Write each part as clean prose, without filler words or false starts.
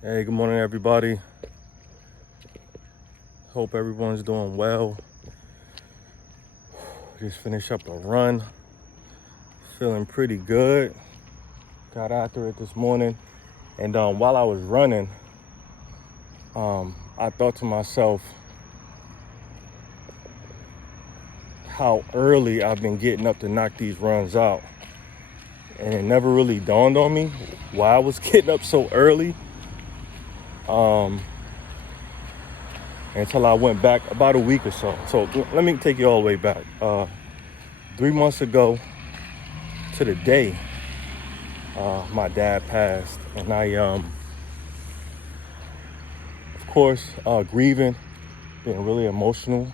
Hey, good morning, everybody. Hope everyone's doing well. Just finished up a run. Feeling pretty good. Got after it this morning. And while I was running, I thought to myself how early I've been getting up to knock these runs out. And it never really dawned on me why I was getting up so early. Until I went back about a week or so. So let me take you all the way back. 3 months ago to the day, my dad passed, and I, of course, grieving, being really emotional.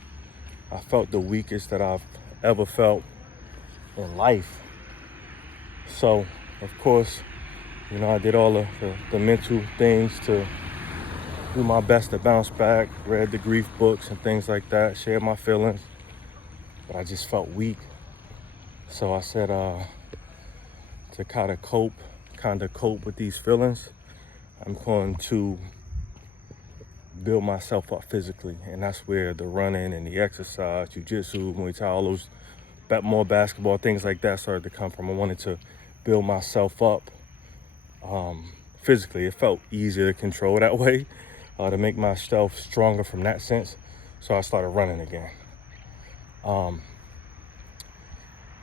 I felt the weakest that I've ever felt in life. So, of course, I did all the mental things to do my best to bounce back, read the grief books and things like that, shared my feelings, but I just felt weak. So I said, to kind of cope with these feelings, I'm going to build myself up physically. And that's where the running and the exercise, jiu-jitsu, Muay Thai, all those more basketball, things like that started to come from. I wanted to build myself up physically. It felt easier to control that way, to make myself stronger from that sense. So I started running again.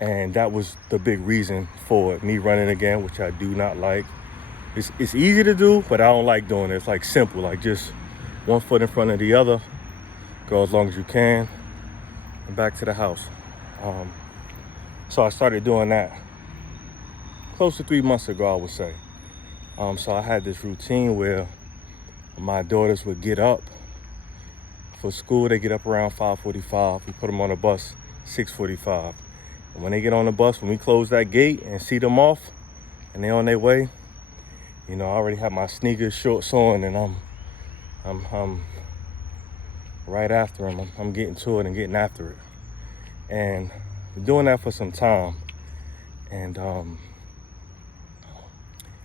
And that was the big reason for me running again, which I do not like. It's easy to do, but I don't like doing it. It's like simple, like just one foot in front of the other, go as long as you can, and back to the house. So I started doing that close to 3 months ago, I would say. So I had this routine where my daughters would get up for school. They get up around 5:45. We put them on a bus 6:45. And when they get on the bus, when we close that gate and see them off and they're on their way, I already have my sneakers, shorts on, and I'm right after them. I'm getting to it and getting after it. And been doing that for some time. And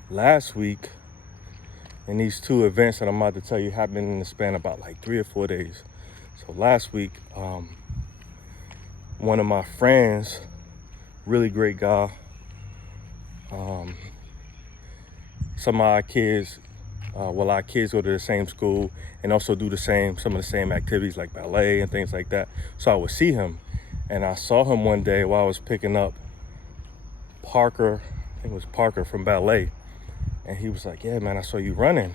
last week, in these two events that I'm about to tell you happened in the span of about like 3 or 4 days. So last week, one of my friends, really great guy, some of our kids, our kids go to the same school and also do some of the same activities like ballet and things like that. So I would see him, and I saw him one day while I was picking up Parker, I think it was Parker from ballet. And he was like, yeah, man, I saw you running.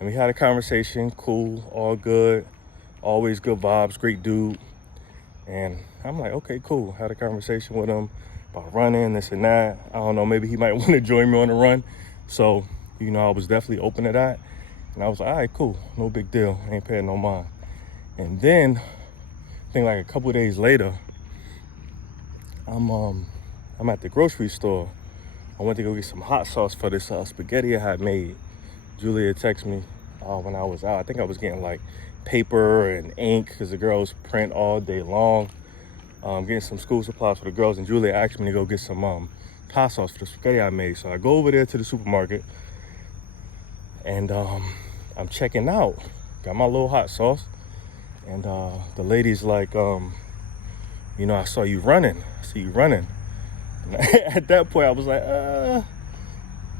And we had a conversation, cool, all good, always good vibes, great dude. And I'm like, okay, cool. Had a conversation with him about running, this and that. I don't know, maybe he might want to join me on the run. So, I was definitely open to that. And I was like, all right, cool, no big deal. Ain't paying no mind. And then, I think like a couple of days later, I'm at the grocery store. I went to go get some hot sauce for this spaghetti I had made. Julia texted me when I was out. I think I was getting like paper and ink because the girls print all day long. Getting some school supplies for the girls, and Julia asked me to go get some hot sauce for the spaghetti I made. So I go over there to the supermarket, and I'm checking out. Got my little hot sauce, and the lady's like, I saw you running. I see you running. At that point, I was like,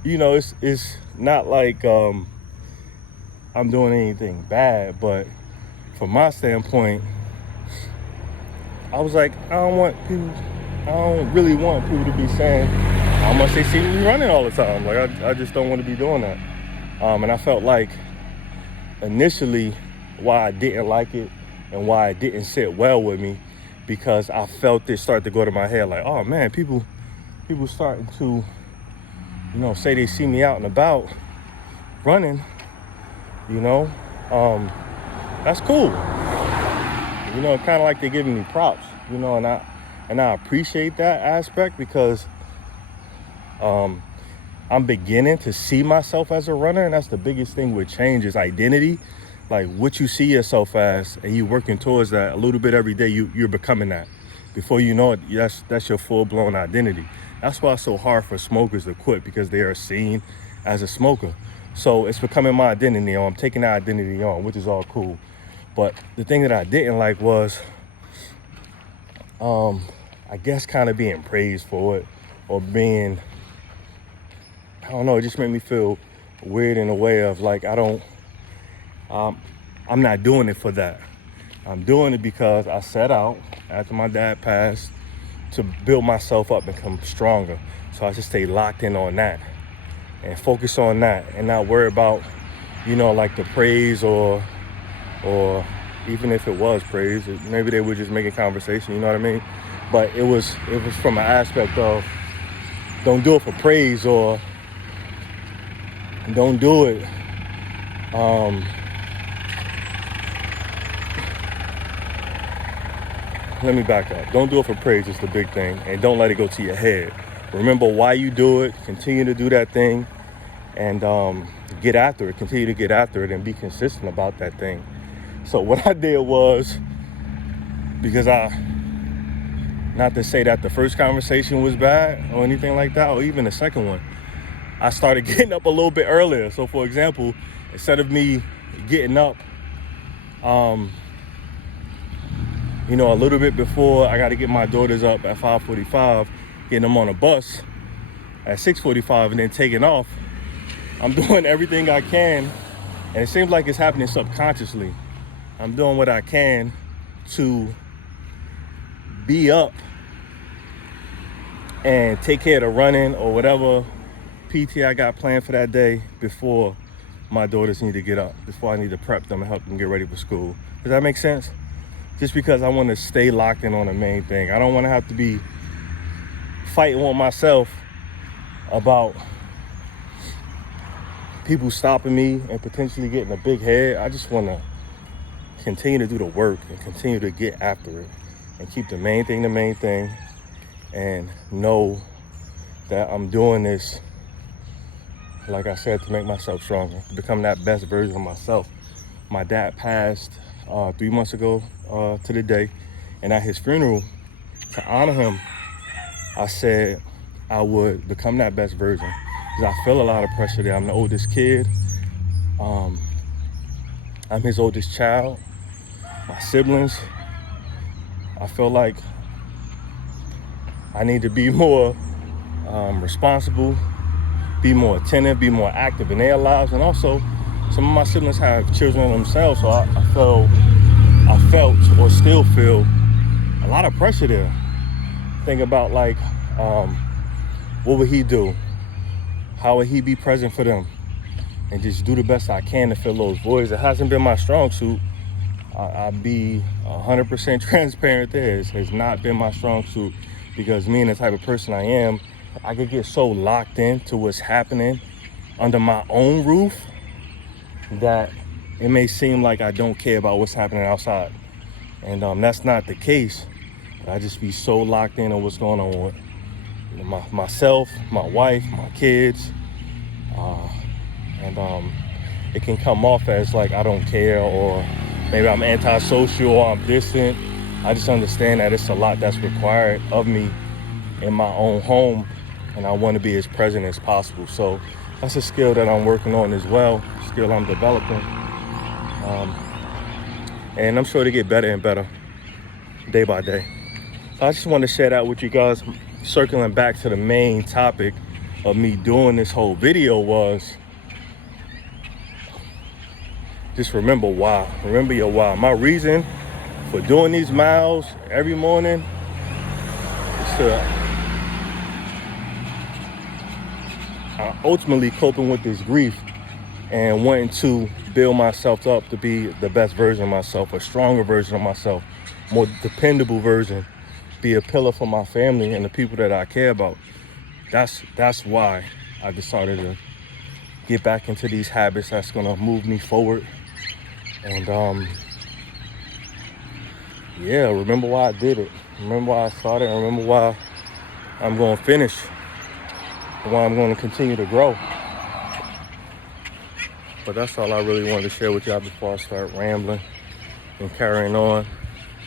it's not like I'm doing anything bad, but from my standpoint, I was like, I don't really want people to be saying how much they see me running all the time. Like, I just don't want to be doing that. And I felt like initially why I didn't like it and why it didn't sit well with me, because I felt it start to go to my head like, oh man, people starting to, say they see me out and about running, that's cool. Kind of like they're giving me props, and I appreciate that aspect, because I'm beginning to see myself as a runner, and that's the biggest thing with change is identity. Like what you see yourself as, and you working towards that a little bit every day, you're becoming that. Before you know it, that's your full-blown identity. That's why it's so hard for smokers to quit, because they are seen as a smoker. So it's becoming my identity, or I'm taking that identity on, which is all cool. But the thing that I didn't like was, I guess, kind of being praised for it, or being, I don't know, it just made me feel weird in a way of like, I'm not doing it for that. I'm doing it because I set out after my dad passed to build myself up and become stronger. So I should stay locked in on that and focus on that and not worry about, like the praise or even if it was praise, maybe they were just making conversation, you know what I mean? But it was from an aspect of, don't do it for praise, or don't do it let me back up. Don't do it for praise is the big thing, and don't let it go to your head. Remember why you do it, continue to do that thing, and get after it, continue to get after it, and be consistent about that thing. So what I did was, because not to say that the first conversation was bad or anything like that, or even the second one, I started getting up a little bit earlier. So for example, instead of me getting up, a little bit before I got to get my daughters up at 5:45, getting them on a bus at 6:45, and then taking off, I'm doing everything I can, and it seems like it's happening subconsciously. I'm doing what I can to be up and take care of the running or whatever PT I got planned for that day before my daughters need to get up, before I need to prep them and help them get ready for school. Does that make sense? Just because I want to stay locked in on the main thing. I don't want to have to be fighting with myself about people stopping me and potentially getting a big head. I just want to continue to do the work and continue to get after it and keep the main thing, and know that I'm doing this, like I said, to make myself stronger, to become that best version of myself. My dad passed 3 months ago to the day, and at his funeral, to honor him, I said I would become that best version, because I feel a lot of pressure there. I'm the oldest kid. I'm his oldest child. My siblings, I feel like I need to be more responsible, be more attentive, be more active in their lives. And also, some of my siblings have children themselves, so I felt or still feel a lot of pressure there. Think about like, what would he do? How would he be present for them? And just do the best I can to fill those voids. It hasn't been my strong suit. I'll be 100% transparent there. It has not been my strong suit, because me and the type of person I am, I could get so locked into what's happening under my own roof that it may seem like I don't care about what's happening outside. And that's not the case. I just be so locked in on what's going on with myself, my wife, my kids. And it can come off as like I don't care, or maybe I'm antisocial, or I'm distant. I just understand that it's a lot that's required of me in my own home, and I want to be as present as possible. So that's a skill that I'm working on as well, skill I'm developing. And I'm sure to get better and better day by day. So I just want to share that with you guys. Circling back to the main topic of me doing this whole video was, just remember why. Remember your why. My reason for doing these miles every morning is to ultimately coping with this grief and wanting to build myself up to be the best version of myself, a stronger version of myself, more dependable version, be a pillar for my family and the people that I care about. That's why I decided to get back into these habits that's gonna move me forward. And remember why I did it. Remember why I started, and remember why I'm gonna finish, and why I'm gonna continue to grow. But that's all I really wanted to share with y'all before I start rambling and carrying on.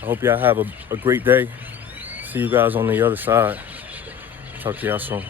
I hope y'all have a great day. See you guys on the other side. Talk to y'all soon.